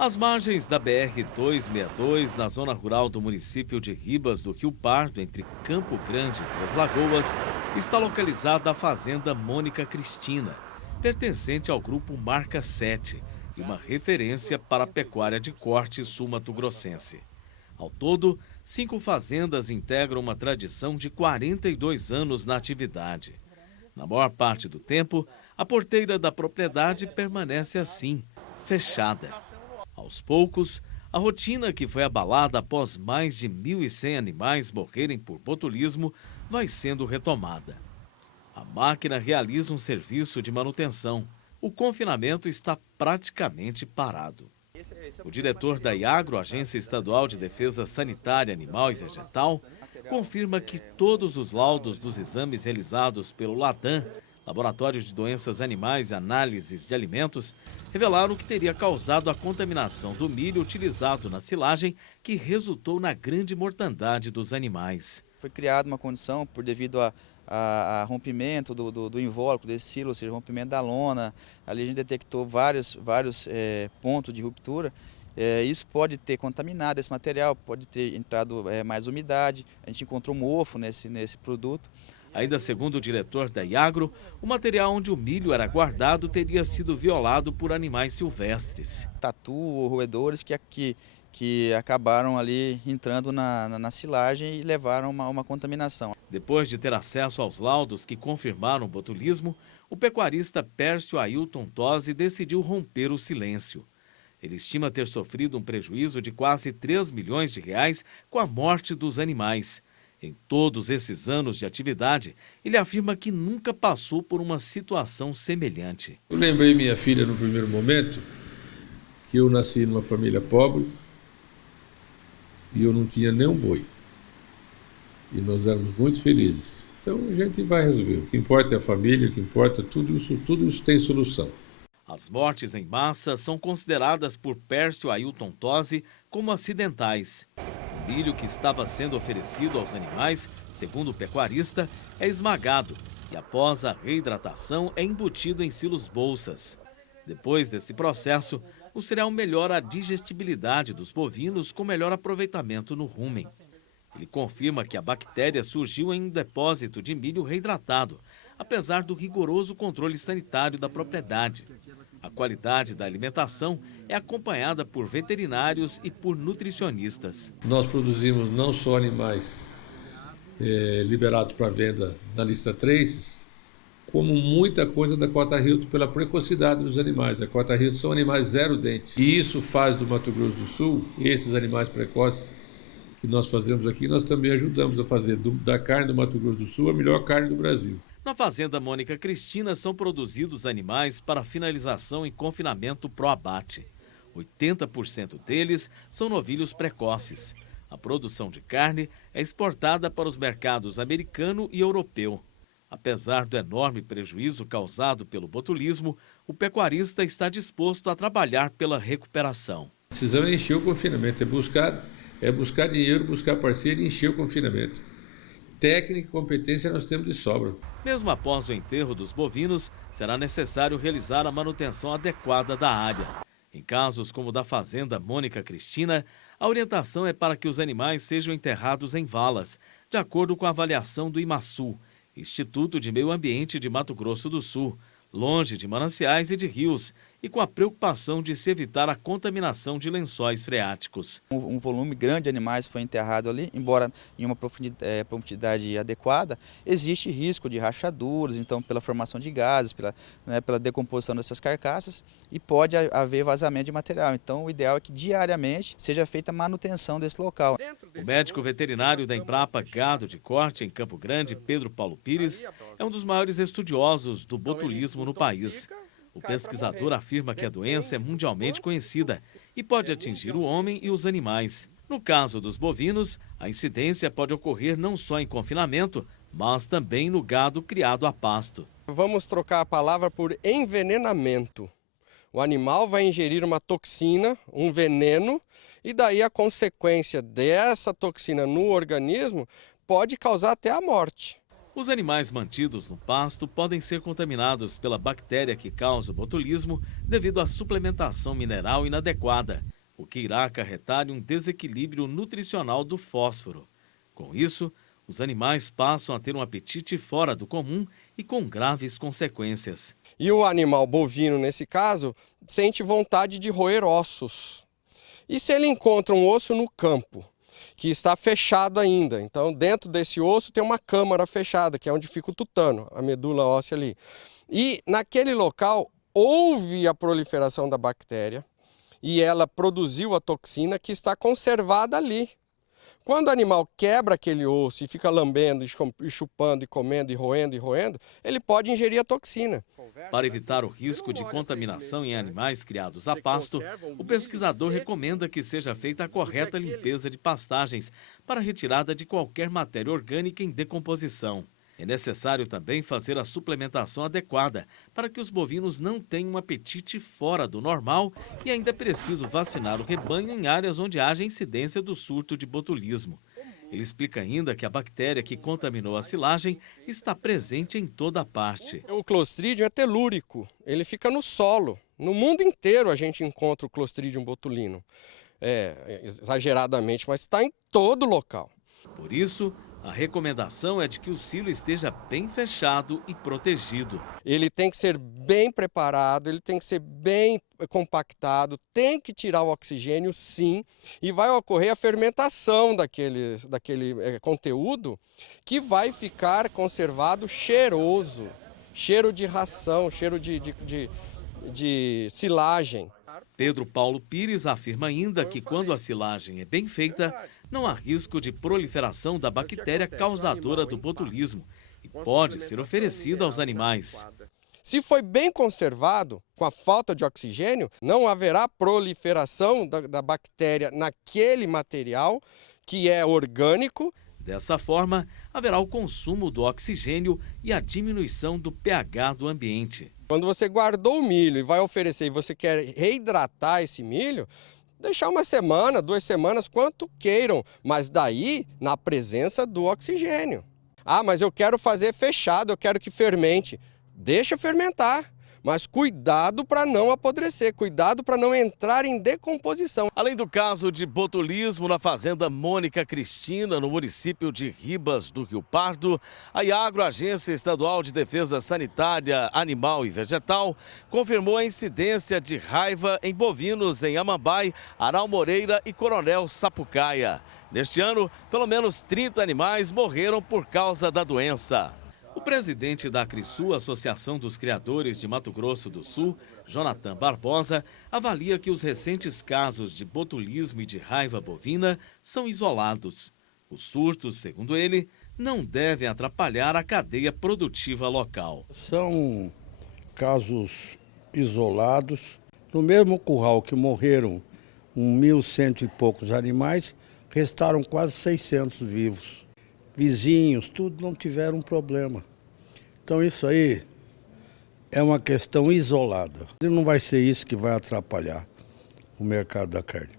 Às margens da BR-262, na zona rural do município de Ribas do Rio Pardo, entre Campo Grande e Três Lagoas, está localizada a Fazenda Mônica Cristina, pertencente ao grupo Marca 7 e uma referência para a pecuária de corte sul-mato-grossense. Ao todo, 5 fazendas integram uma tradição de 42 anos na atividade. Na maior parte do tempo, a porteira da propriedade permanece assim, fechada. Aos poucos, a rotina que foi abalada após mais de 1.100 animais morrerem por botulismo vai sendo retomada. A máquina realiza um serviço de manutenção. O confinamento está praticamente parado. O diretor da Iagro, Agência Estadual de Defesa Sanitária Animal e Vegetal, confirma que todos os laudos dos exames realizados pelo LADAN, Laboratório de Doenças Animais e Análises de Alimentos, revelaram que teria causado a contaminação do milho utilizado na silagem, que resultou na grande mortandade dos animais. Foi criada uma condição devido a rompimento do invólucro desse silo, ou seja, rompimento da lona. Ali a gente detectou vários pontos de ruptura. Isso pode ter contaminado esse material, pode ter entrado mais umidade. A gente encontrou mofo nesse produto. Ainda segundo o diretor da Iagro, o material onde o milho era guardado teria sido violado por animais silvestres. Tatu ou roedores que acabaram ali entrando na silagem e levaram uma contaminação. Depois de ter acesso aos laudos que confirmaram o botulismo, o pecuarista Pércio Ailton Tosi decidiu romper o silêncio. Ele estima ter sofrido um prejuízo de quase 3 milhões de reais com a morte dos animais. Em todos esses anos de atividade, ele afirma que nunca passou por uma situação semelhante. Eu lembrei minha filha no primeiro momento que eu nasci numa família pobre e eu não tinha nem um boi. E nós éramos muito felizes. Então a gente vai resolver. O que importa é a família, o que importa, tudo isso tem solução. As mortes em massa são consideradas por Pércio Ailton Tosi como acidentais. O milho que estava sendo oferecido aos animais, segundo o pecuarista, é esmagado e após a reidratação é embutido em silos bolsas. Depois desse processo, o cereal melhora a digestibilidade dos bovinos com melhor aproveitamento no rumen. Ele confirma que a bactéria surgiu em um depósito de milho reidratado, apesar do rigoroso controle sanitário da propriedade. A qualidade da alimentação é acompanhada por veterinários e por nutricionistas. Nós produzimos não só animais liberados para venda na lista Traces, como muita coisa da cota Hilton pela precocidade dos animais. A cota Hilton são animais zero dente. E isso faz do Mato Grosso do Sul, esses animais precoces que nós fazemos aqui, nós também ajudamos a fazer da carne do Mato Grosso do Sul a melhor carne do Brasil. Na Fazenda Mônica Cristina são produzidos animais para finalização em confinamento pro abate. 80% deles são novilhos precoces. A produção de carne é exportada para os mercados americano e europeu. Apesar do enorme prejuízo causado pelo botulismo, o pecuarista está disposto a trabalhar pela recuperação. A decisão é encher o confinamento, é buscar dinheiro, buscar parceiro e encher o confinamento. Técnica e competência nós temos de sobra. Mesmo após o enterro dos bovinos, será necessário realizar a manutenção adequada da área. Em casos como o da Fazenda Mônica Cristina, a orientação é para que os animais sejam enterrados em valas, de acordo com a avaliação do IMASU, Instituto de Meio Ambiente de Mato Grosso do Sul, longe de mananciais e de rios, e com a preocupação de se evitar a contaminação de lençóis freáticos. Um volume grande de animais foi enterrado ali, embora em uma profundidade adequada, existe risco de rachaduras, então pela formação de gases, pela decomposição dessas carcaças, e pode haver vazamento de material. Então o ideal é que diariamente seja feita a manutenção desse local. O médico veterinário da Embrapa Gado de Corte, em Campo Grande, Pedro Paulo Pires, é um dos maiores estudiosos do botulismo no país. O pesquisador afirma que a doença é mundialmente conhecida e pode atingir o homem e os animais. No caso dos bovinos, a incidência pode ocorrer não só em confinamento, mas também no gado criado a pasto. Vamos trocar a palavra por envenenamento. O animal vai ingerir uma toxina, um veneno, e daí a consequência dessa toxina no organismo pode causar até a morte. Os animais mantidos no pasto podem ser contaminados pela bactéria que causa o botulismo devido à suplementação mineral inadequada, o que irá acarretar em um desequilíbrio nutricional do fósforo. Com isso, os animais passam a ter um apetite fora do comum e com graves consequências. E o animal bovino, nesse caso, sente vontade de roer ossos. E se ele encontra um osso no campo, que está fechado ainda, então dentro desse osso tem uma câmara fechada, que é onde fica o tutano, a medula óssea ali. E naquele local houve a proliferação da bactéria e ela produziu a toxina que está conservada ali. Quando o animal quebra aquele osso e fica lambendo, e chupando, e comendo, e roendo, ele pode ingerir a toxina. Para evitar o risco de contaminação em animais criados a pasto, o pesquisador recomenda que seja feita a correta limpeza de pastagens para a retirada de qualquer matéria orgânica em decomposição. É necessário também fazer a suplementação adequada para que os bovinos não tenham um apetite fora do normal e ainda é preciso vacinar o rebanho em áreas onde haja incidência do surto de botulismo. Ele explica ainda que a bactéria que contaminou a silagem está presente em toda parte. O Clostridium é telúrico, ele fica no solo. No mundo inteiro a gente encontra o Clostridium botulino, exageradamente, mas está em todo local. Por isso, a recomendação é de que o silo esteja bem fechado e protegido. Ele tem que ser bem preparado, ele tem que ser bem compactado, tem que tirar o oxigênio sim, e vai ocorrer a fermentação daquele conteúdo que vai ficar conservado cheiroso, cheiro de ração, cheiro de silagem. Pedro Paulo Pires afirma ainda que quando a silagem é bem feita, não há risco de proliferação da bactéria causadora do botulismo e pode ser oferecida aos animais. Se foi bem conservado, com a falta de oxigênio, não haverá proliferação da bactéria naquele material que é orgânico. Dessa forma, haverá o consumo do oxigênio e a diminuição do pH do ambiente. Quando você guardou o milho e vai oferecer e você quer reidratar esse milho, deixar uma semana, 2 semanas, quanto queiram, mas daí na presença do oxigênio. Ah, mas eu quero fazer fechado, eu quero que fermente. Deixa fermentar, mas cuidado para não apodrecer, cuidado para não entrar em decomposição. Além do caso de botulismo na fazenda Mônica Cristina, no município de Ribas do Rio Pardo, a Iagro, Agência Estadual de Defesa Sanitária Animal e Vegetal, confirmou a incidência de raiva em bovinos em Amambai, Aral Moreira e Coronel Sapucaia. Neste ano, pelo menos 30 animais morreram por causa da doença. O presidente da Acrisul, Associação dos Criadores de Mato Grosso do Sul, Jonathan Barbosa, avalia que os recentes casos de botulismo e de raiva bovina são isolados. Os surtos, segundo ele, não devem atrapalhar a cadeia produtiva local. São casos isolados. No mesmo curral que morreram 1.100 e poucos animais, restaram quase 600 vivos. Vizinhos, tudo não tiveram problema. Então isso aí é uma questão isolada. E não vai ser isso que vai atrapalhar o mercado da carne.